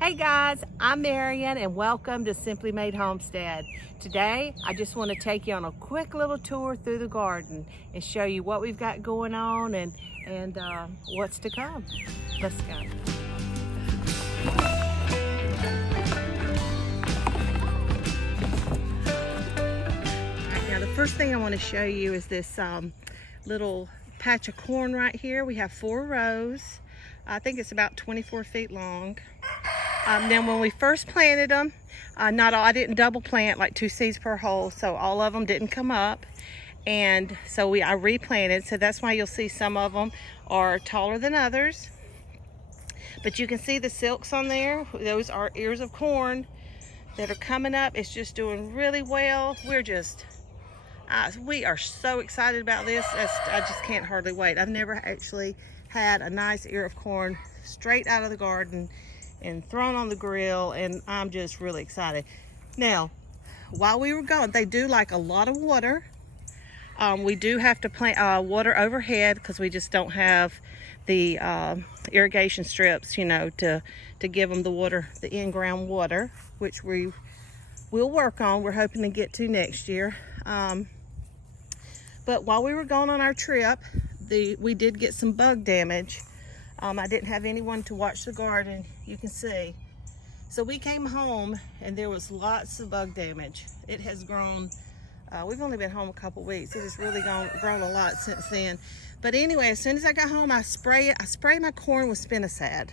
Hey guys, I'm Marion and welcome to Simply Made Homestead. Today, I just want to take you on a quick little tour through the garden and show you what we've got going on and what's to come. Let's go. Now the first thing I want to show you is this little patch of corn right here. We have 4 rows. I think it's about 24 feet long. Then when we first planted them, I didn't double plant like 2 seeds per hole, so all of them didn't come up. And so I replanted, so that's why you'll see some of them are taller than others. But you can see the silks on there. Those are ears of corn that are coming up. It's just doing really well. We are so excited about this. I just can't hardly wait. I've never actually had a nice ear of corn straight out of the garden and thrown on the grill, and I'm just really excited. Now, while we were gone, they do like a lot of water. We do have to plant water overhead because we just don't have the irrigation strips, to give them the water, the in-ground water, which we will work on. We're hoping to get to next year. But while we were gone on our trip, we did get some bug damage. I didn't have anyone to watch the garden, you can see. So we came home and there was lots of bug damage. It has grown, we've only been home a couple weeks. It has really grown a lot since then. But anyway, as soon as I got home, I spray my corn with spinosad.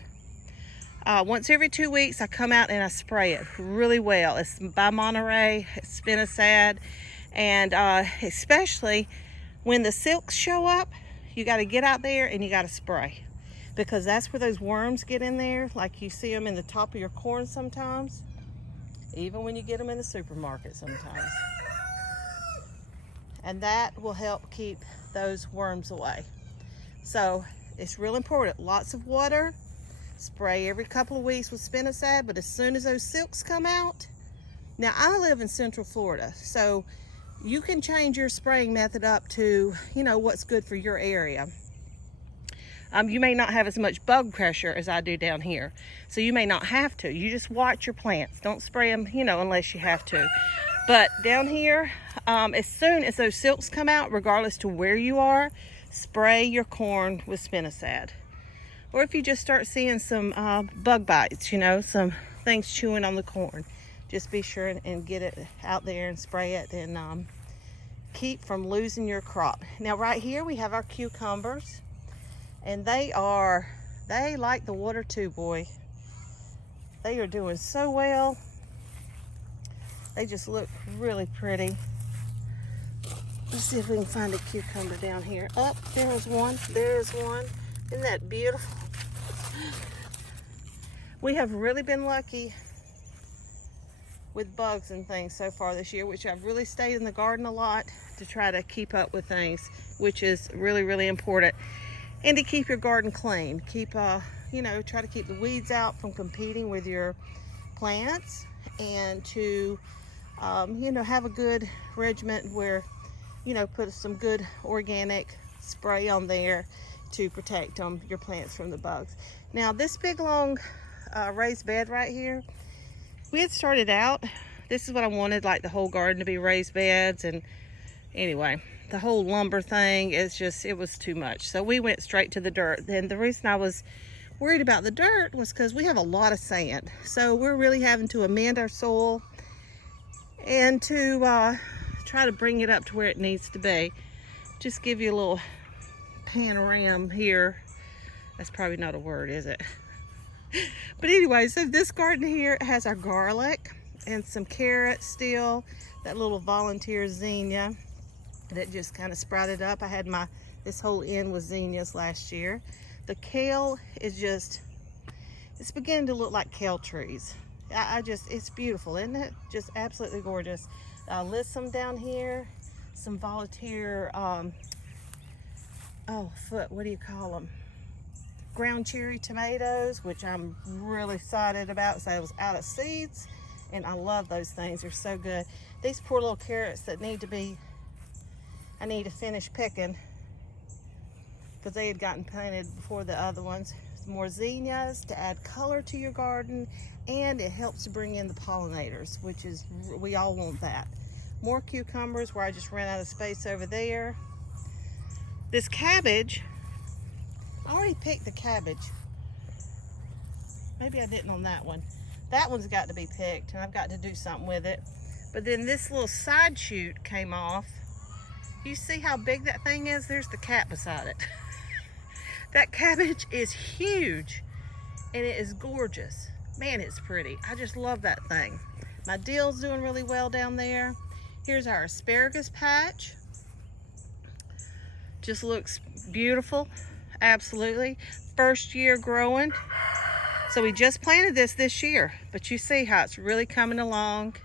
Once every 2 weeks, I come out and I spray it really well. It's by Monterey, it's spinosad. And especially when the silks show up, you gotta get out there and you gotta spray, because that's where those worms get in there, like you see them in the top of your corn sometimes, even when you get them in the supermarket sometimes. And that will help keep those worms away. So it's real important. Lots of water, spray every couple of weeks with spinosad, but as soon as those silks come out, now I live in Central Florida, so you can change your spraying method up to, what's good for your area. You may not have as much bug pressure as I do down here, so you may not have to. You just watch your plants. Don't spray them, unless you have to. But down here, as soon as those silks come out, regardless to where you are, spray your corn with spinosad. Or if you just start seeing some bug bites, some things chewing on the corn, just be sure and get it out there and spray it and keep from losing your crop. Now right here we have our cucumbers. And they like the water too, boy. They are doing so well. They just look really pretty. Let's see if we can find a cucumber down here. Oh, there's one. There's one. Isn't that beautiful? We have really been lucky with bugs and things so far this year, which I've really stayed in the garden a lot to try to keep up with things, which is really, really important. And to keep your garden clean. Try to keep the weeds out from competing with your plants, and to, have a good regiment where, put some good organic spray on there to protect your plants from the bugs. Now this big long raised bed right here, we had started out, this is what I wanted, like the whole garden to be raised beds, and anyway, the whole lumber thing it was too much. So we went straight to the dirt. And the reason I was worried about the dirt was because we have a lot of sand. So we're really having to amend our soil and to try to bring it up to where it needs to be. Just give you a little panorama here. That's probably not a word, is it? But anyway, so this garden here has our garlic and some carrots still, that little volunteer zinnia that just kind of sprouted up. I had this whole end was zinnias last year. The kale is it's beginning to look like kale trees. It's beautiful, isn't it? Just absolutely gorgeous. List down here, some volunteer, what do you call them? Ground cherry tomatoes, which I'm really excited about. So I was out of seeds, and I love those things. They're so good. These poor little carrots that I need to finish picking because they had gotten planted before the other ones. some more zinnias to add color to your garden, and it helps to bring in the pollinators, which is, we all want that. More cucumbers where I just ran out of space over there. This cabbage, I already picked the cabbage. Maybe I didn't on that one. That one's got to be picked, and I've got to do something with it. But then this little side shoot came off. You see how big that thing is? There's the cat beside it. That cabbage is huge, and it is gorgeous. Man, it's pretty. I just love that thing. My dill's doing really well down there. Here's our asparagus patch. Just looks beautiful, absolutely. First year growing. So we just planted this year, but you see how it's really coming along.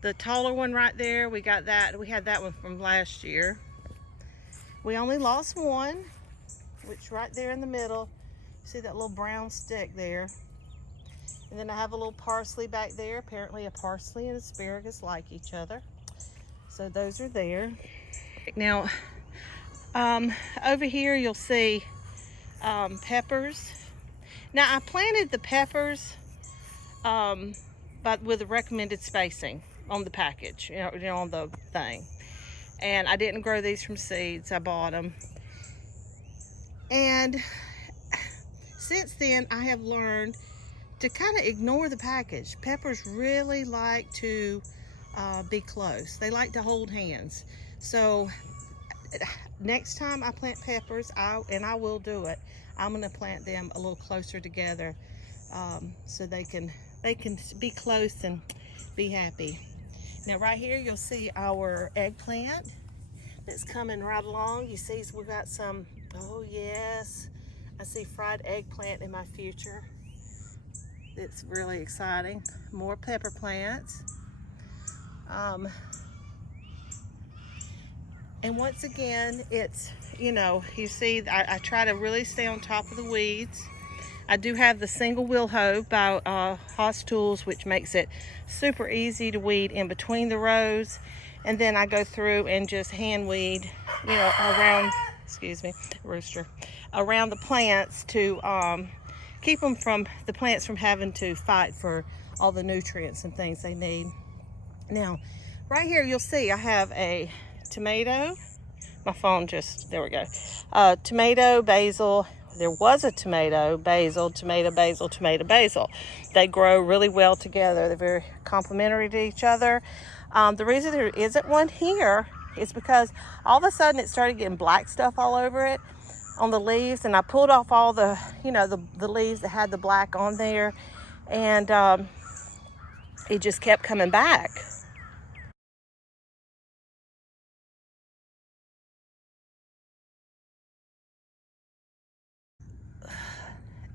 The taller one right there, we got that. We had that one from last year. We only lost one, which right there in the middle. See that little brown stick there? And then I have a little parsley back there. Apparently a parsley and asparagus like each other. So those are there. Now, over here you'll see peppers. Now I planted the peppers but with the recommended spacing on the package, you know, on the thing. And I didn't grow these from seeds, I bought them. And since then I have learned to kind of ignore the package. Peppers really like to be close. They like to hold hands. So next time I plant peppers, and I will do it, I'm going to plant them a little closer together so they can be close and be happy. Now right here you'll see our eggplant that's coming right along. You see we've got some, oh yes, I see fried eggplant in my future. It's really exciting. More pepper plants. And once again, it's, you know, you see I try to really stay on top of the weeds. I do have the single wheel hoe by Haas Tools, which makes it super easy to weed in between the rows. And then I go through and just hand weed, you know, around, excuse me, rooster, around the plants to keep them from, the plants from having to fight for all the nutrients and things they need. Now, right here you'll see I have a tomato. My phone just, there we go. Tomato, basil. There was a tomato, basil, tomato, basil, tomato, basil. They grow really well together. They're very complementary to each other. The reason there isn't one here is because all of a sudden it started getting black stuff all over it on the leaves, and I pulled off all the, you know, the leaves that had the black on there, and it just kept coming back.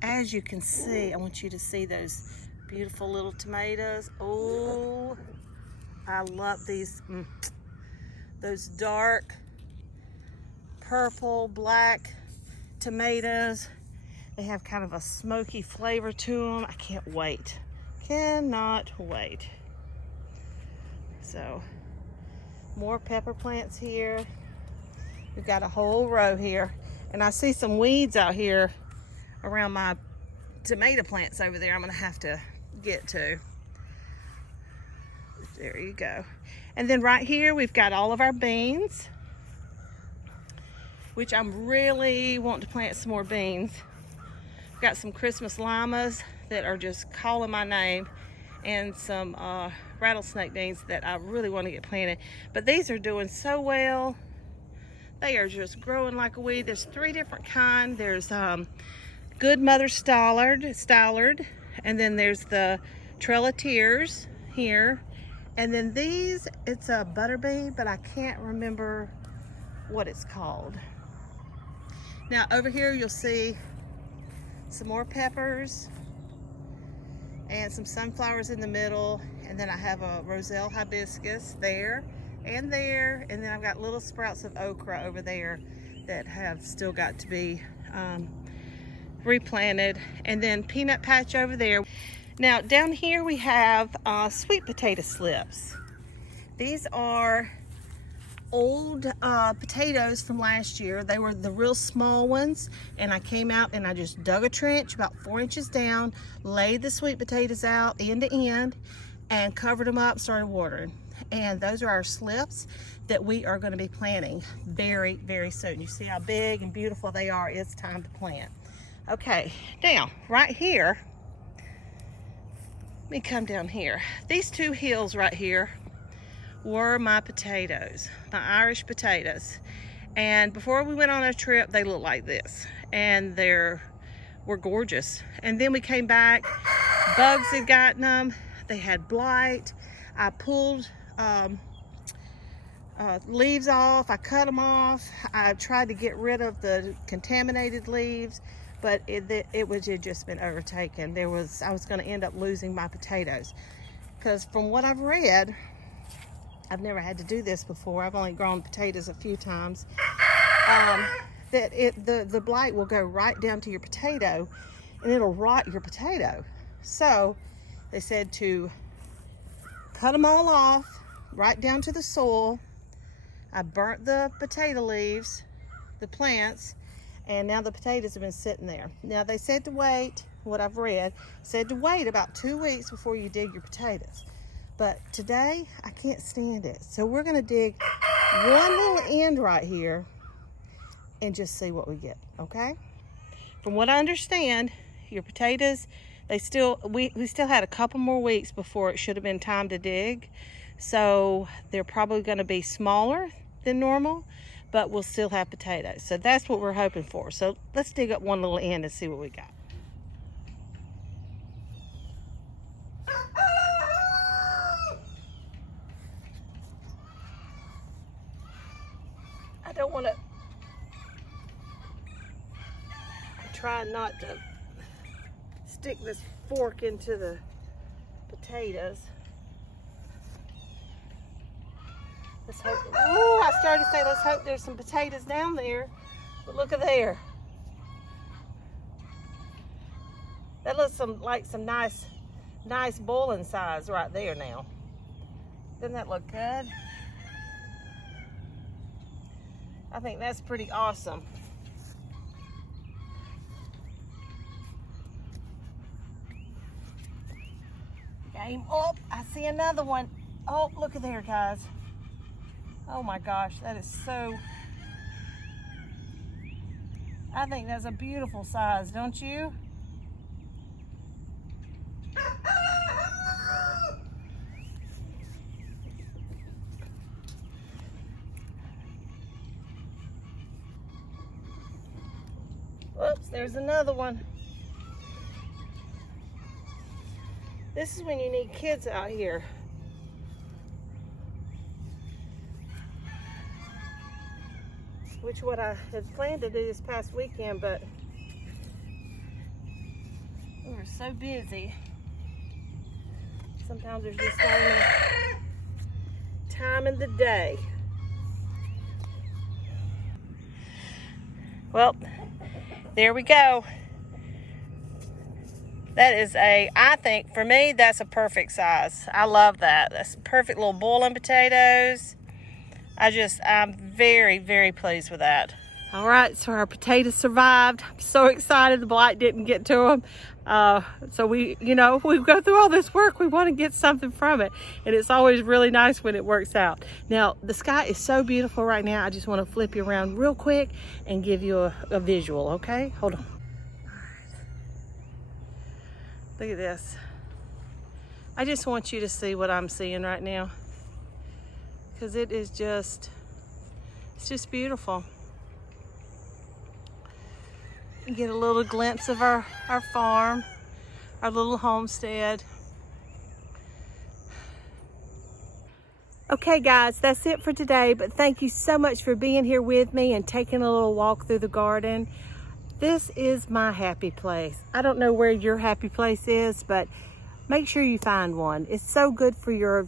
As you can see, I want you to see those beautiful little tomatoes. Oh, I love these. Those dark purple, black tomatoes. They have kind of a smoky flavor to them. I can't wait. Cannot wait. So, more pepper plants here. We've got a whole row here. And I see some weeds out here around my tomato plants over there I'm gonna have to get to. There you go. And then right here we've got all of our beans, which I'm really wanting to plant some more beans. Got some Christmas limas that are just calling my name, and some rattlesnake beans that I really want to get planted. But these are doing so well. They are just growing like a weed. There's 3 different kinds. There's Good Mother Stallard, and then there's the Trail of Tears here, and then these, it's a butterbean, but I can't remember what it's called. Now over here you'll see some more peppers and some sunflowers in the middle, and then I have a Roselle hibiscus there, and then I've got little sprouts of okra over there that have still got to be replanted, and then peanut patch over there. Now down here we have sweet potato slips. These are old potatoes from last year. They were the real small ones, and I came out and I just dug a trench about 4 inches down, laid the sweet potatoes out end to end, and covered them up, started watering. And those are our slips that we are going to be planting very, very soon. You see how big and beautiful they are. It's time to plant. Okay, now right here, let me come down here. These two hills right here were my potatoes, my Irish potatoes. And before we went on a trip, they looked like this, and were gorgeous. And then we came back, bugs had gotten them, they had blight. I pulled leaves off, I cut them off, I tried to get rid of the contaminated leaves, but it had just been overtaken. I was going to end up losing my potatoes, because from what I've read, I've never had to do this before, I've only grown potatoes a few times, that the blight will go right down to your potato and it'll rot your potato. So they said to cut them all off right down to the soil. I burnt the potato leaves, the plants, and now the potatoes have been sitting there. Now they said to wait, what I've read, said to wait about 2 weeks before you dig your potatoes. But today, I can't stand it. So we're gonna dig one little end right here and just see what we get, okay? From what I understand, your potatoes, we still had a couple more weeks before it should have been time to dig. So they're probably gonna be smaller than normal, but we'll still have potatoes. So that's what we're hoping for. So let's dig up one little end and see what we got. I don't want to, I'm trying not to stick this fork into the potatoes. Let's hope, oh, I started to say, let's hope there's some potatoes down there, but look at there. That looks like some nice boiling size right there now. Doesn't that look good? I think that's pretty awesome. Game up. I see another one. Oh, look at there, guys. Oh my gosh, that is so, I think that's a beautiful size, don't you? Whoops, there's another one. This is when you need kids out here. Which what I had planned to do this past weekend, but we were so busy. Sometimes there's just not enough time in the day. Well, there we go. That is I think for me, that's a perfect size. I love that. That's perfect little boiling potatoes. I'm very, very pleased with that. All right, so our potatoes survived. I'm so excited the blight didn't get to them. So we go through all this work, we want to get something from it. And it's always really nice when it works out. Now, the sky is so beautiful right now. I just want to flip you around real quick and give you a visual, okay? Hold on. All right. Look at this. I just want you to see what I'm seeing right now, because it's just beautiful. You get a little glimpse of our farm, our little homestead. Okay guys, that's it for today, but thank you so much for being here with me and taking a little walk through the garden. This is my happy place. I don't know where your happy place is, but make sure you find one. It's so good for your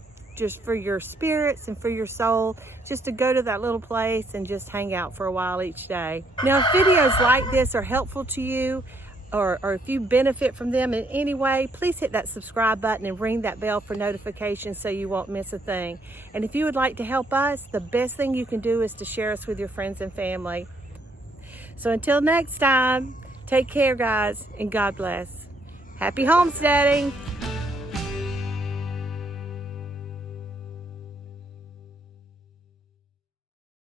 spirits and for your soul, just to go to that little place and just hang out for a while each day. Now, if videos like this are helpful to you, or if you benefit from them in any way, please hit that subscribe button and ring that bell for notifications so you won't miss a thing. And if you would like to help us, the best thing you can do is to share us with your friends and family. So until next time, take care, guys, and God bless. Happy homesteading!